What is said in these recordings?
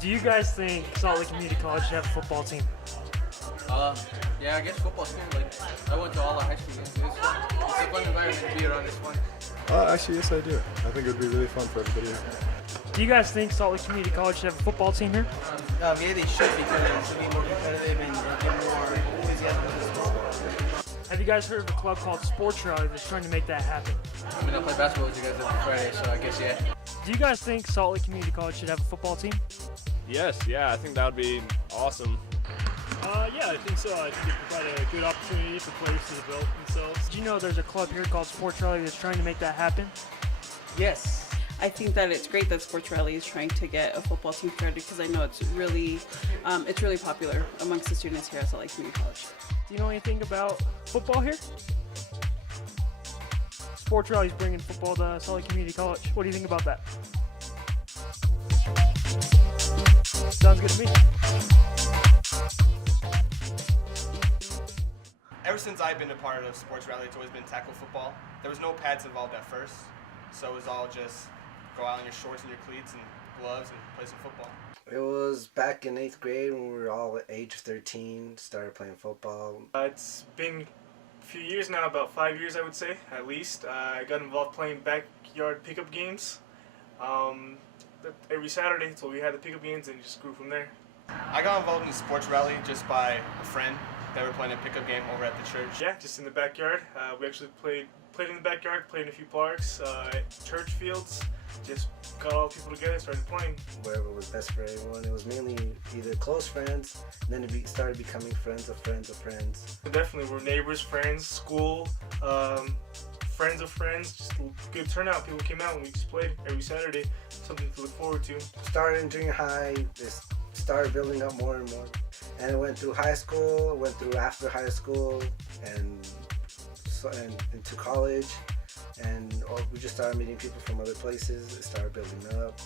Do you guys think Salt Lake Community College should have a football team? Yeah, I guess football's cool. Like, I went to all the high school games. It's fun. It's a fun environment to be around. It's fun. Actually, yes, I do. I think it would be really fun for everybody. Do you guys think Salt Lake Community College should have a football team here? Yeah, they should because to be more competitive and get more enthusiasm. Have you guys heard of a club called Sports Rally that's trying to make that happen? I mean, I play basketball with you guys every Friday, so I guess yeah. Do you guys think Salt Lake Community College should have a football team? Yes, yeah, I think that would be awesome. Yeah, I think so. I think it provided a good opportunity for players to develop themselves. Did you know there's a club here called Sports Rally that's trying to make that happen? Yes. I think that it's great that Sports Rally is trying to get a football team started because I know it's really popular amongst the students here at Salt Lake Community College. Do you know anything about football here? Sports Rally is bringing football to Salt Lake Community College. What do you think about that? Sounds good to me. Ever since I've been a part of Sports Rally, it's always been tackle football. There was no pads involved at first, so it was all just go out in your shorts and your cleats and gloves and play some football. It was back in 8th grade when we were all at age 13, started playing football. It's been a few years now, about 5 years I would say, at least. I got involved playing backyard pickup games every Saturday, so we had the pickup games and just grew from there. I got involved in Sports Rally just by a friend. They were playing a pickup game over at the church. Yeah, just in the backyard. We actually played in the backyard, played in a few parks, church fields. Just got all the people together, started playing. Wherever was best for everyone. It was mainly either close friends, and then it started becoming friends of friends of friends. Definitely, we're neighbors, friends, school, friends of friends. Just a good turnout. People came out and we just played every Saturday. Something to look forward to. Started in junior high, this started building up more and more. And it went through high school, went through after high school, and into college. And we just started meeting people from other places. It started building up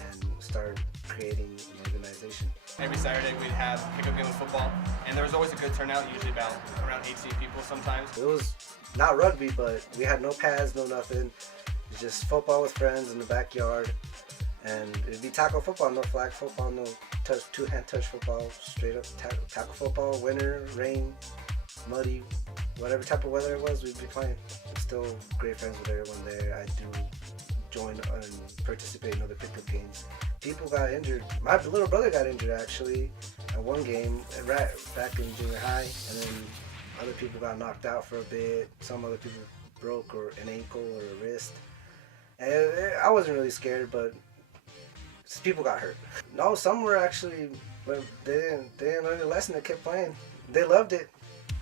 and started creating an organization. Every Saturday we'd have a pickup game of football, and there was always a good turnout, usually about around 18 people sometimes. It was not rugby, but we had no pads, no nothing. It was just football with friends in the backyard. And it'd be tackle football, no flag football, no two-hand touch football, straight up tackle football, winter, rain, muddy, whatever type of weather it was, we'd be playing. I'm still great friends with everyone there. I do join and participate in other pickup games. People got injured. My little brother got injured actually at one game right back in junior high, and then other people got knocked out for a bit. Some other people broke or an ankle or a wrist. And I wasn't really scared, but people got hurt. No, some were actually, but they didn't learn the lesson. They kept playing. They loved it.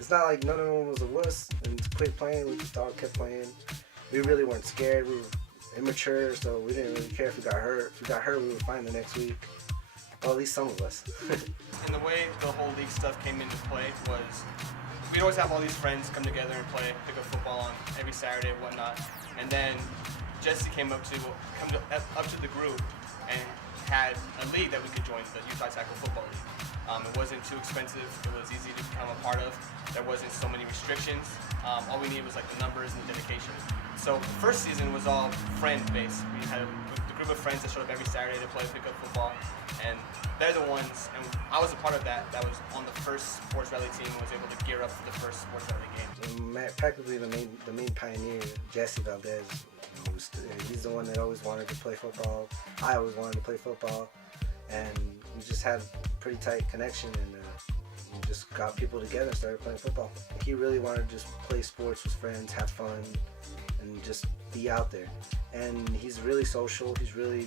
It's not like none of them was a wuss and quit playing. We just all kept playing. We really weren't scared. We were immature, so we didn't really care if we got hurt. If we got hurt, we were fine the next week. Well, at least some of us. And the way the whole league stuff came into play was we'd always have all these friends come together and play pickup football on every Saturday and whatnot. And then Jesse came up to the group and had a league that we could join, the Utah Tackle Football League. It wasn't too expensive. It was easy to become a part of. There wasn't so many restrictions. All we needed was like the numbers and the dedication. So first season was all friend-based. We had a group of friends that showed up every Saturday to play pickup football, and they're the ones, and I was a part of that was on the first Sports Rally team and was able to gear up for the first Sports Rally games. Practically the main pioneer, Jesse Valdez. He's the one that always wanted to play football. I always wanted to play football, and we just had a pretty tight connection, and we just got people together and started playing football. He really wanted to just play sports with friends, have fun, and just be out there. And he's really social. He's really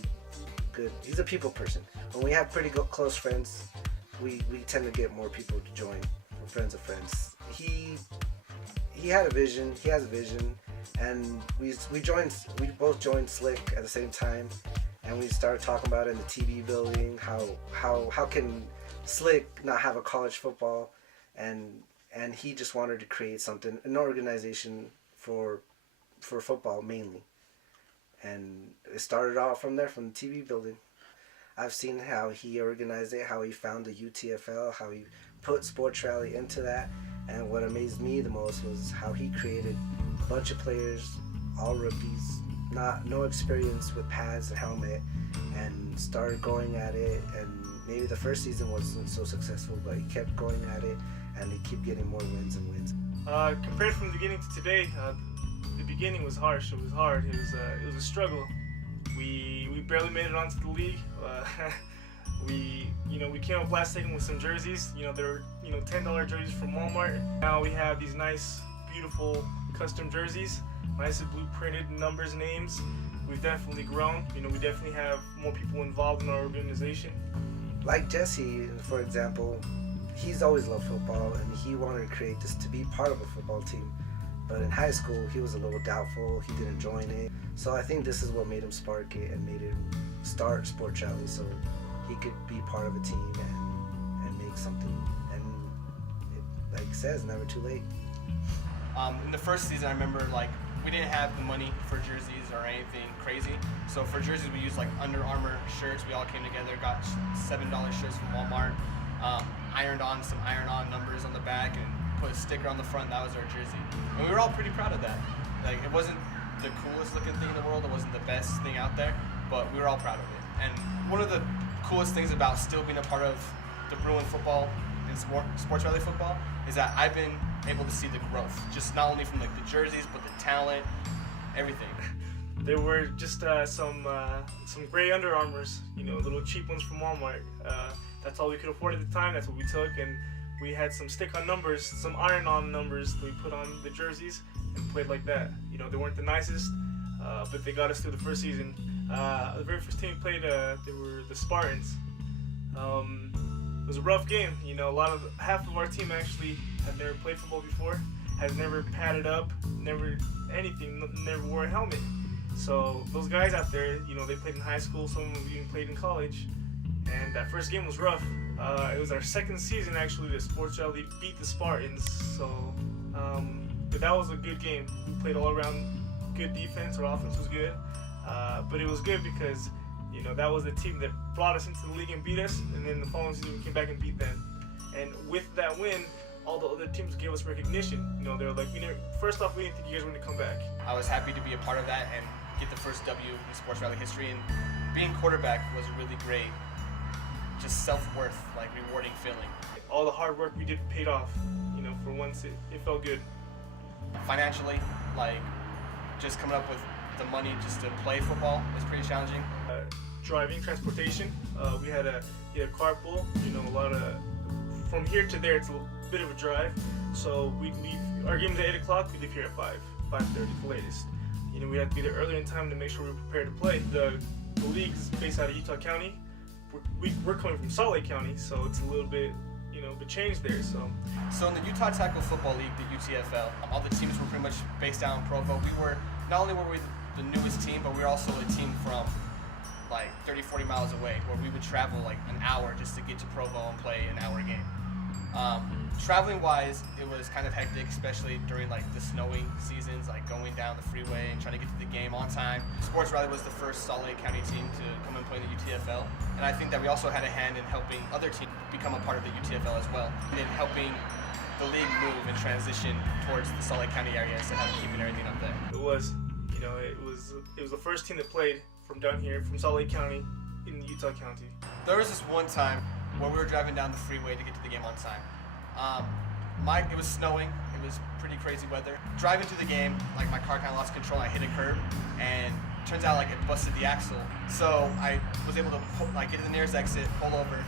good. He's a people person. When we have pretty close friends, we tend to get more people to join. We're friends of friends. He had a vision. He has a vision. And we both joined Slick at the same time, and we started talking about it in the TV building. How can Slick not have a college football? And he just wanted to create something, an organization for football mainly. And it started off from there, from the TV building. I've seen how he organized it, how he found the UTFL, how he put Sports Rally into that. And what amazed me the most was how he created a bunch of players, all rookies, no experience with pads and helmet, and started going at it. And maybe the first season wasn't so successful, but he kept going at it, and they keep getting more wins and wins. Compared from the beginning to today, the beginning was harsh. It was hard. It was a struggle. We barely made it onto the league. We came up last second with some jerseys. They were $10 jerseys from Walmart. Now we have these nice, beautiful custom jerseys, nice blue printed numbers, names. We've definitely grown. We definitely have more people involved in our organization. Like Jesse, for example, he's always loved football, and he wanted to create this to be part of a football team. But in high school, he was a little doubtful. He didn't join it. So I think this is what made him spark it and made him start Sports Rally, so he could be part of a team and make something. And it, like it says, never too late. In the first season, I remember we didn't have the money for jerseys or anything crazy. So for jerseys, we used Under Armour shirts. We all came together, got $7 shirts from Walmart, ironed on some iron-on numbers on the back, and put a sticker on the front. That was our jersey, and we were all pretty proud of that. It wasn't the coolest looking thing in the world. It wasn't the best thing out there, but we were all proud of it. And one of the coolest things about still being a part of the Bruin football and Sports Rally football is that I've been able to see the growth, just not only from the jerseys, but the talent, everything. There were just some gray Under Armours, little cheap ones from Walmart. That's all we could afford at the time. That's what we took, and we had some stick-on numbers, some iron-on numbers that we put on the jerseys and played like that. They weren't the nicest, but they got us through the first season. The very first team we played, they were the Spartans. It was a rough game. Half of our team actually had never played football before, had never padded up, never anything, never wore a helmet. So those guys out there, they played in high school, some of them even played in college, and that first game was rough. It was our second season actually that Sports Rally beat the Spartans, so but that was a good game. We played all around good defense. Our offense was good, but it was good because that was the team that brought us into the league and beat us, and then the following season we came back and beat them. And with that win, all the other teams gave us recognition. They were like, first off, we didn't think you guys were going to come back. I was happy to be a part of that and get the first W in Sports Rally history, and being quarterback was a really great, just self-worth, rewarding feeling. All the hard work we did paid off. For once it felt good. Financially, just coming up with the money just to play football is pretty challenging. Driving, transportation, we had a carpool. A lot of, from here to there, it's a bit of a drive. So we'd leave, our game's at 8 o'clock, we leave here at 5:30 the latest. We had to be there earlier in time to make sure we were prepared to play. The league's based out of Utah County. We're coming from Salt Lake County, so it's a little bit, a change there. So in the Utah Tackle Football League, the UTFL, all the teams were pretty much based out in Provo. Not only were we the newest team, but we were also a team from 30, 40 miles away, where we would travel an hour just to get to Provo and play an hour game. Traveling wise, it was kind of hectic, especially during the snowing seasons, going down the freeway and trying to get to the game on time. Sports Rally was the first Salt Lake County team to come and play in the UTFL, and I think that we also had a hand in helping other teams become a part of the UTFL as well, and in helping the league move and transition towards the Salt Lake County area instead of keeping everything up there. It was the first team that played from down here, from Salt Lake County in Utah County. There was this one time where we were driving down the freeway to get to the game on time. It was snowing. It was pretty crazy weather. Driving to the game, my car kind of lost control. I hit a curb, and turns out it busted the axle. So I was able to get to the nearest exit, pull over,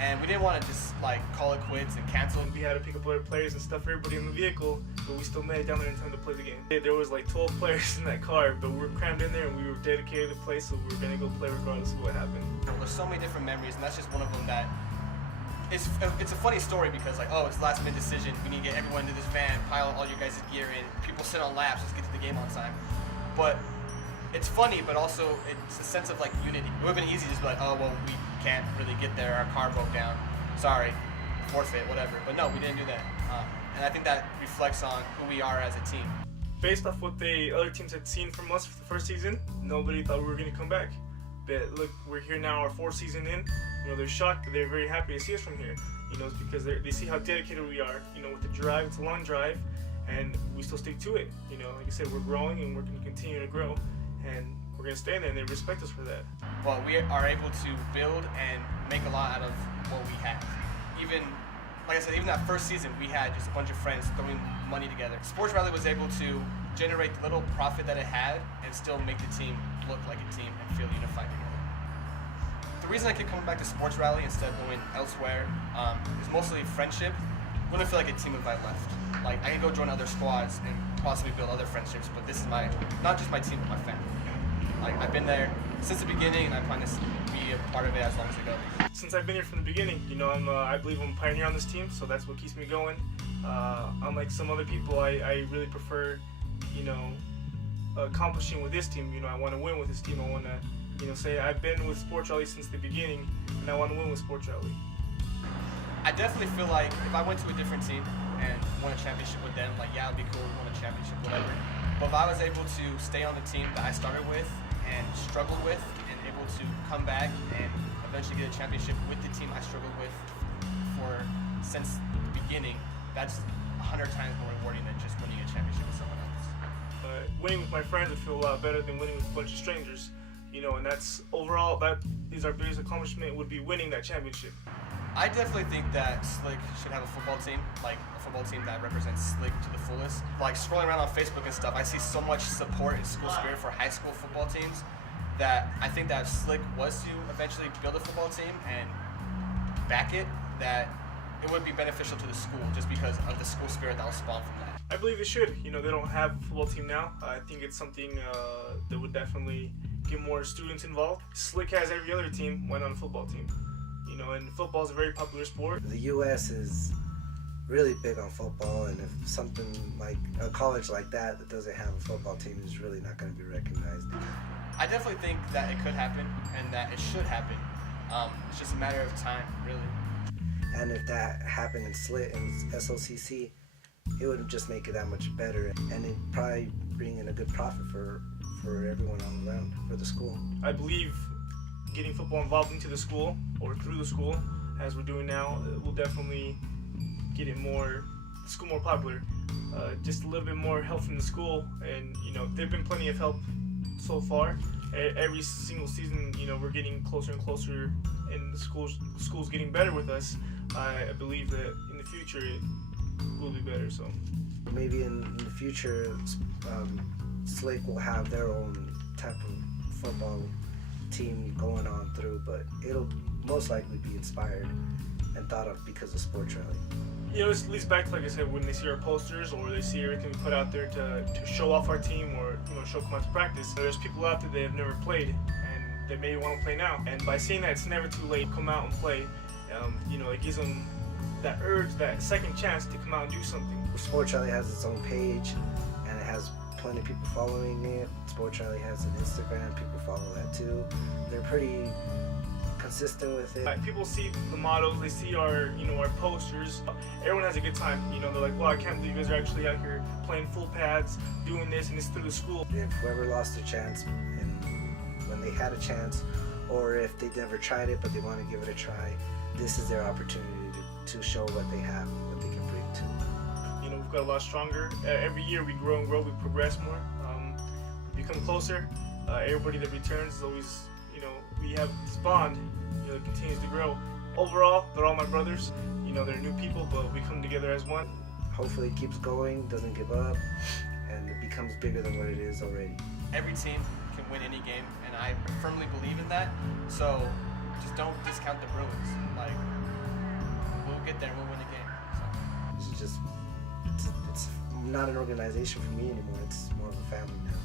and we didn't want to just call it quits and cancel. We had to pick up other players and stuff for everybody in the vehicle, but we still made it down there in time to play the game. There was 12 players in that car, but we were crammed in there and we were dedicated to play, so we were gonna go play regardless of what happened. There's so many different memories, and that's just one of them that. It's a funny story because it's a last minute decision. We need to get everyone into this van, pile all your guys' gear in. People sit on laps, let's get to the game on time. But it's funny, but also it's a sense of unity. It would have been easy to just be we can't really get there. Our car broke down. Sorry, forfeit, whatever. But no, we didn't do that. And I think that reflects on who we are as a team. Based off what the other teams had seen from us for the first season, nobody thought we were going to come back. But look, we're here now, our fourth season in. They're shocked, but they're very happy to see us from here. It's because they see how dedicated we are. With the drive, it's a long drive, and we still stick to it. Like I said, we're growing, and we're going to continue to grow. And we're gonna stay in there, and they respect us for that. Well, we are able to build and make a lot out of what we have. Even, like I said, even that first season, we had just a bunch of friends throwing money together. Sports Rally was able to generate the little profit that it had and still make the team look like a team and feel unified together. The reason I keep coming back to Sports Rally instead of going elsewhere is mostly friendship. I wouldn't feel like a team if I left. Like, I could go join other squads and possibly build other friendships, but this is not just my team, but my family. Like, I've been there since the beginning, and I plan to be a part of it as long as I go. Since I've been here from the beginning, I believe I'm a pioneer on this team, so that's what keeps me going. Unlike some other people, I really prefer, accomplishing with this team. I want to win with this team. I want to, say I've been with Sports Rally since the beginning, and I want to win with Sports Rally. I definitely feel like if I went to a different team and won a championship with them, like, yeah, it'd be cool, won a championship, whatever. But if I was able to stay on the team that I started with and struggled with, and able to come back and eventually get a championship with the team I struggled with since the beginning, that's 100 times more rewarding than just winning a championship with someone else. Winning with my friends would feel a lot better than winning with a bunch of strangers, and that's overall, that is our biggest accomplishment, would be winning that championship. I definitely think that Slick should have a football team, like a football team that represents Slick to the fullest. Like, scrolling around on Facebook and stuff, I see so much support and school spirit for high school football teams that I think that if Slick was to eventually build a football team and back it, that it would be beneficial to the school just because of the school spirit that will spawn from that. I believe it should. They don't have a football team now. I think it's something that would definitely get more students involved. Slick has every other team went on a football team. And football is a very popular sport. The U.S. is really big on football, and if something like a college like that doesn't have a football team, is really not going to be recognized. I definitely think that it could happen and that it should happen. It's just a matter of time, really. And if that happened in SLCC, it would just make it that much better, and it'd probably bring in a good profit for everyone all around, for the school. I believe getting football involved into the school or through the school, as we're doing now, will definitely get the school more popular. Just a little bit more help from the school, and there've been plenty of help so far. Every single season, we're getting closer and closer, and the school's getting better with us. I believe that in the future it will be better. So maybe in the future, Slick will have their own type of football team going on through, but it'll most likely be inspired and thought of because of Sports Rally. It leads back to, like I said, when they see our posters or they see everything we put out there to show off our team or come out to practice. There's people out there that have never played and they may want to play now. And by seeing that it's never too late to come out and play, it gives them that urge, that second chance to come out and do something. Sports Rally has its own page, and it has plenty of people following it. Sports Rally has an Instagram, people follow that too. They're pretty consistent with it. People see the mottos, they see our posters. Everyone has a good time. They're like, wow, I can't believe you guys are actually out here playing full pads, doing this, and it's through the school. If whoever lost their chance, and when they had a chance, or if they never tried it but they want to give it a try, this is their opportunity to show what they have, what they can bring to. We've got a lot stronger. Every year we grow and grow, we progress more, we become closer. Everybody that returns is always, we have this bond, that continues to grow. Overall, they're all my brothers. They're new people, but we come together as one. Hopefully it keeps going, doesn't give up, and it becomes bigger than what it is already. Every team can win any game, and I firmly believe in that. So just don't discount the Bruins. Like, we'll get there, we'll win the game. So. It's not an organization for me anymore. It's more of a family now.